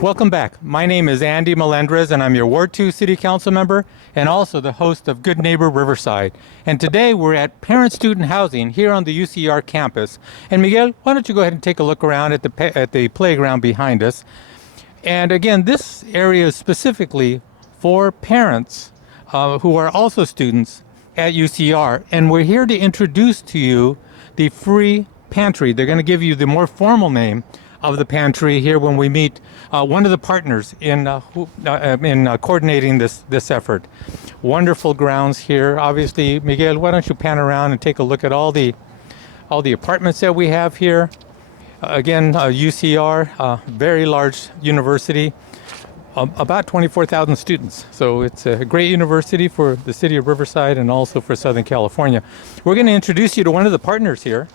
Welcome back. My name is Andy Melendrez, and I'm your Ward 2 City Council member and also the host of Good Neighbor Riverside. And today we're at Parent-Student Housing here on the UCR campus. And Miguel, why don't you go ahead and take a look around at the playground behind us. And again, this area is specifically for parents who are also students at UCR. And we're here to introduce to you the Free Pantry. They're going to give you the more formal name of the pantry here when we meet one of the partners in coordinating this effort. Wonderful grounds here. Obviously, Miguel, why don't you pan around and take a look at all the apartments that we have here. Again, UCR, very large university, about 24,000 students. So it's a great university for the city of Riverside and also for Southern California. We're going to introduce you to one of the partners here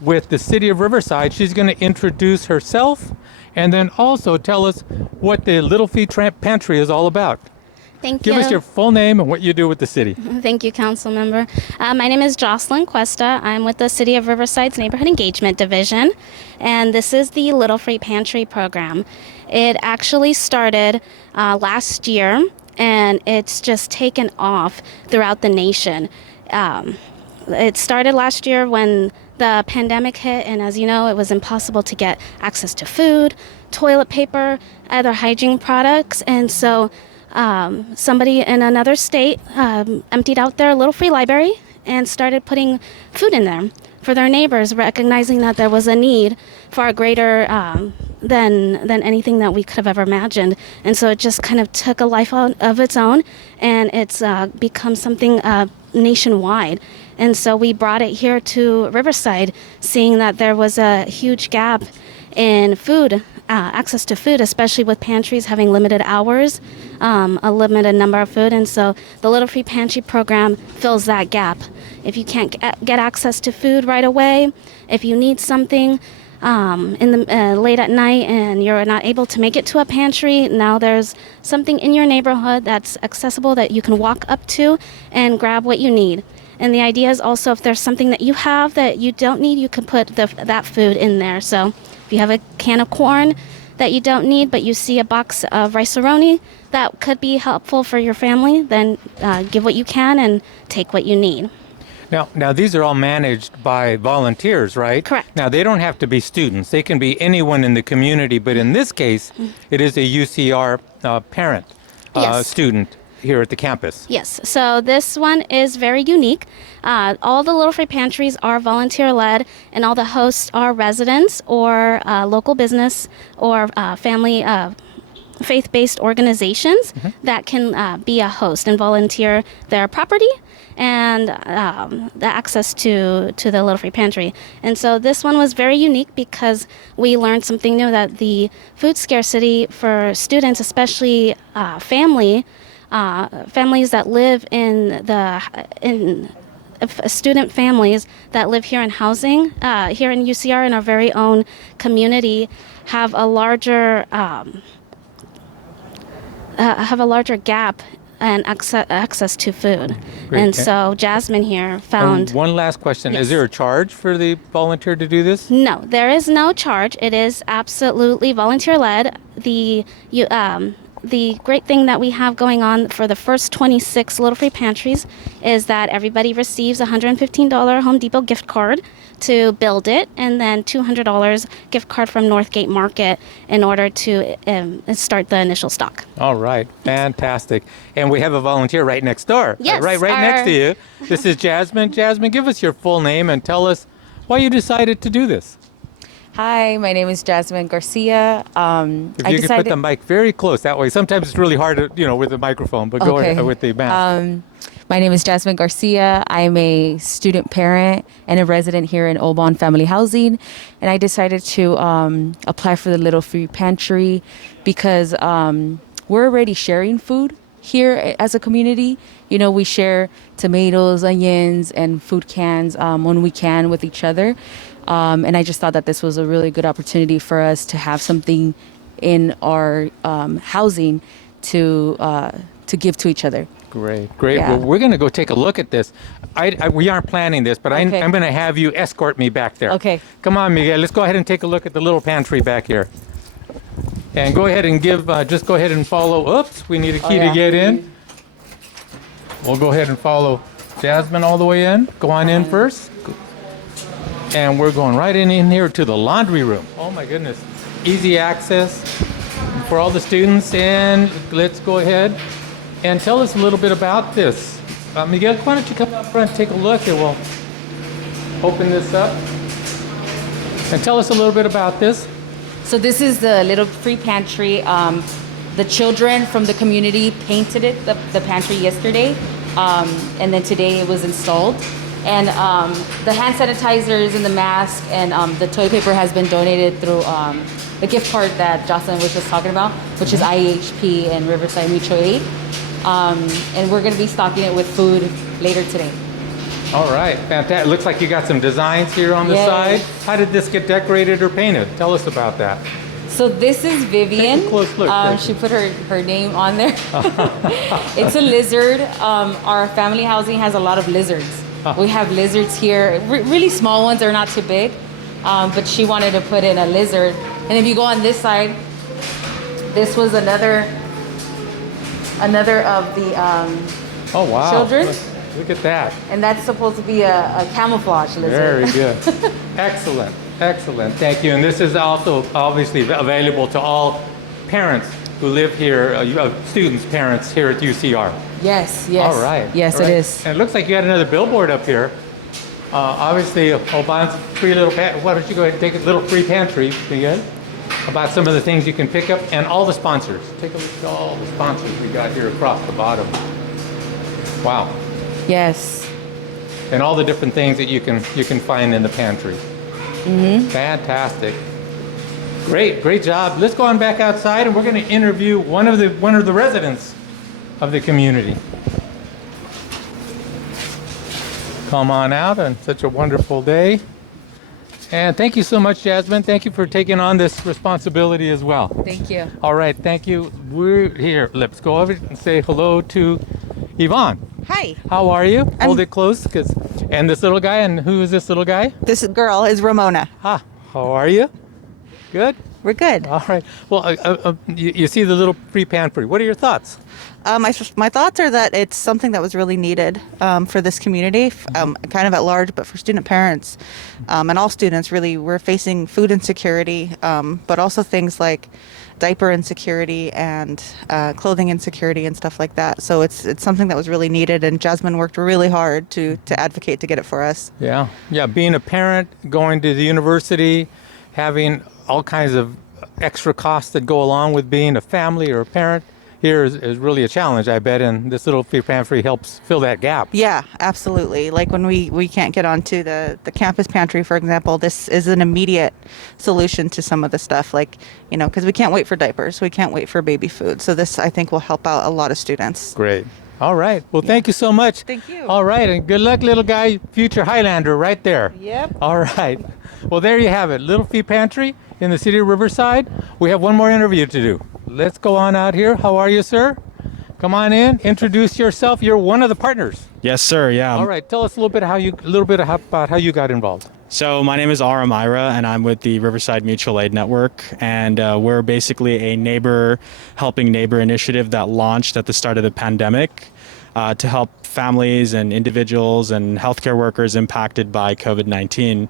with the city of Riverside. She's going to introduce herself and then also tell us what the Little Free Pantry is all about. Thank you. Give us your full name and what you do with the city. Thank you, Council Member. My name is Josaline Cuesta. I'm with the City of Riverside's Neighborhood Engagement Division, and this is the Little Free Pantry program. It actually started last year, and it's just taken off throughout the nation. It started last year when the pandemic hit, and as you know, it was impossible to get access to food, toilet paper, other hygiene products, and so somebody in another state emptied out their little free library and started putting food in there for their neighbors, recognizing that there was a need far greater than anything that we could have ever imagined. And so it just kind of took a life of its own, and it's become something nationwide. And so we brought it here to Riverside, seeing that there was a huge gap in food, access to food, especially with pantries having limited hours, a limited number of food. And so the Little Free Pantry program fills that gap. If you can't get access to food right away, if you need something in the late at night and you're not able to make it to a pantry, now there's something in your neighborhood that's accessible that you can walk up to and grab what you need. And the idea is also, if there's something that you have that you don't need, you can put that food in there. So if you have a can of corn that you don't need, but you see a box of rice-a-roni that could be helpful for your family, then give what you can and take what you need. Now these are all managed by volunteers, right? Correct. Now, they don't have to be students. They can be anyone in the community, but in this case, it is a UCR parent Yes. student here at the campus. Yes, so this one is very unique. All the Little Free Pantries are volunteer-led, and all the hosts are residents or local business or family faith-based organizations that can be a host and volunteer their property and the access to the Little Free Pantry. And so this one was very unique because we learned something new, that the food scarcity for students, especially families that live in student families that live here in housing, here in UCR in our very own community, have a larger gap and access to food. Great. And so Jasmine here found... One last question. Yes. Is there a charge for the volunteer to do this? No, there is no charge. It is absolutely volunteer-led. The great thing that we have going on for the first 26 Little Free Pantries is that everybody receives a $115 Home Depot gift card to build it, and then $200 gift card from Northgate Market in order to start the initial stock. All right. Fantastic. And we have a volunteer right next door. Yes, Right next to you. This is Jasmine. Jasmine, give us your full name and tell us why you decided to do this. Hi, my name is Josaline Garcia. If you could put the mic very close, that way. Sometimes it's really hard, with the microphone, but go ahead with the mask. My name is Josaline Garcia. I'm a student parent and a resident here in Obon Family Housing. And I decided to apply for the Little Free Pantry because we're already sharing food here as a community. We share tomatoes, onions, and food cans when we can with each other. And I just thought that this was a really good opportunity for us to have something in our housing to give to each other. Great. Yeah. Well, we're going to go take a look at this. We aren't planning this, but Okay. I'm going to have you escort me back there. Okay. Come on, Miguel. Let's go ahead and take a look at the little pantry back here. And go ahead and just go ahead and follow. Oops, we need a key to yeah. get in. We'll go ahead and follow Jasmine all the way in. Go on in first. And we're going right in here to the laundry room. Oh my goodness. Easy access for all the students. And let's go ahead and tell us a little bit about this. Miguel, why don't you come up front and take a look, and we'll open this up. And tell us a little bit about this. So this is the Little Free Pantry. The children from the community painted it, the pantry yesterday, and then today it was installed. And the hand sanitizers and the mask and the toilet paper has been donated through the gift card that Josaline was just talking about, which is IEHP and Riverside Mutual Aid. And we're going to be stocking it with food later today. All right, fantastic. Looks like you got some designs here on the Yes. side. How did this get decorated or painted? Tell us about that. So this is Vivian. Take a close look. She put her name on there. It's a lizard. Our family housing has a lot of lizards. We have lizards here, really small ones. They're not too big, but she wanted to put in a lizard. And if you go on this side, this was another of the Oh, wow. children. Look at that. And that's supposed to be a camouflage lizard. Very good. Excellent. Excellent. Thank you. And this is also obviously available to all parents who live here, students, parents here at UCR. Yes. All right. Yes, All right. it is. And it looks like you got another billboard up here. Obviously, Obama's free little why don't you go ahead and take a Little Free Pantry again about some of the things you can pick up and all the sponsors. Take a look at all the sponsors we got here across the bottom. Wow. Yes. And all the different things that you can find in the pantry. Mm-hmm. Fantastic. Great job. Let's go on back outside, and we're going to interview one of the residents of the community. Come on out on such a wonderful day. And thank you so much, Jasmine. Thank you for taking on this responsibility as well. Thank you. All right, thank you. We're here. Let's go over and say hello to Yvonne. Hi, How are you? Hold it close, and this little guy, and who is this little guy? this girl is Ramona. How are you? Good? We're good. All right. Well, you see the Little Free Pantry. What are your thoughts? My thoughts are that it's something that was really needed for this community, kind of at large, but for student parents and all students, really, we're facing food insecurity, but also things like diaper insecurity and clothing insecurity and stuff like that. So it's something that was really needed, and Jasmine worked really hard to advocate to get it for us. Yeah. Being a parent, going to the university, having all kinds of extra costs that go along with being a family or a parent here is really a challenge, I bet, and this Little Free Pantry helps fill that gap. Yeah, absolutely. Like when we can't get onto the campus pantry, for example, this is an immediate solution to some of the stuff, like, because we can't wait for diapers, we can't wait for baby food. So this, I think, will help out a lot of students. Great. All right. Well, thank you so much. Thank you. All right, and good luck, little guy, future Highlander, right there. Yep. All right. Well, there you have it. Little Free Pantry in the city of Riverside. We have one more interview to do. Let's go on out here. How are you, sir? Come on in. Introduce yourself. You're one of the partners. Yes, sir. Yeah. All right. Tell us a little bit about how you got involved. So my name is Ara Myra, and I'm with the Riverside Mutual Aid Network, and we're basically a neighbor helping neighbor initiative that launched at the start of the pandemic to help families and individuals and healthcare workers impacted by COVID-19.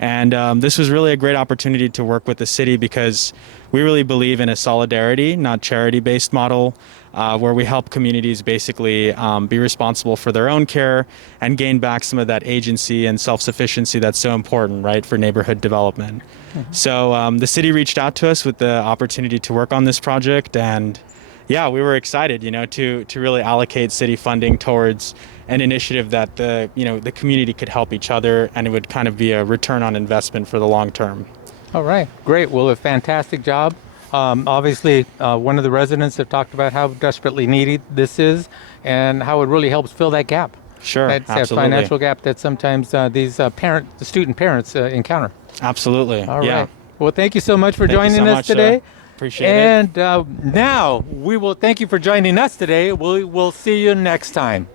And this was really a great opportunity to work with the city because we really believe in a solidarity, not charity-based model, where we help communities basically be responsible for their own care and gain back some of that agency and self-sufficiency that's so important, right, for neighborhood development. Mm-hmm. So the city reached out to us with the opportunity to work on this project, and yeah, we were excited, to really allocate city funding towards an initiative that the community could help each other, and it would kind of be a return on investment for the long term. All right. Great. Well, a fantastic job. Obviously, one of the residents have talked about how desperately needed this is and how it really helps fill that gap. Sure, That absolutely. financial gap that sometimes these the student parents encounter. Absolutely. All yeah. right. Well, thank you so much for Thank you joining so us much, today. sir. Appreciate it. And now we will thank you for joining us today. We'll see you next time.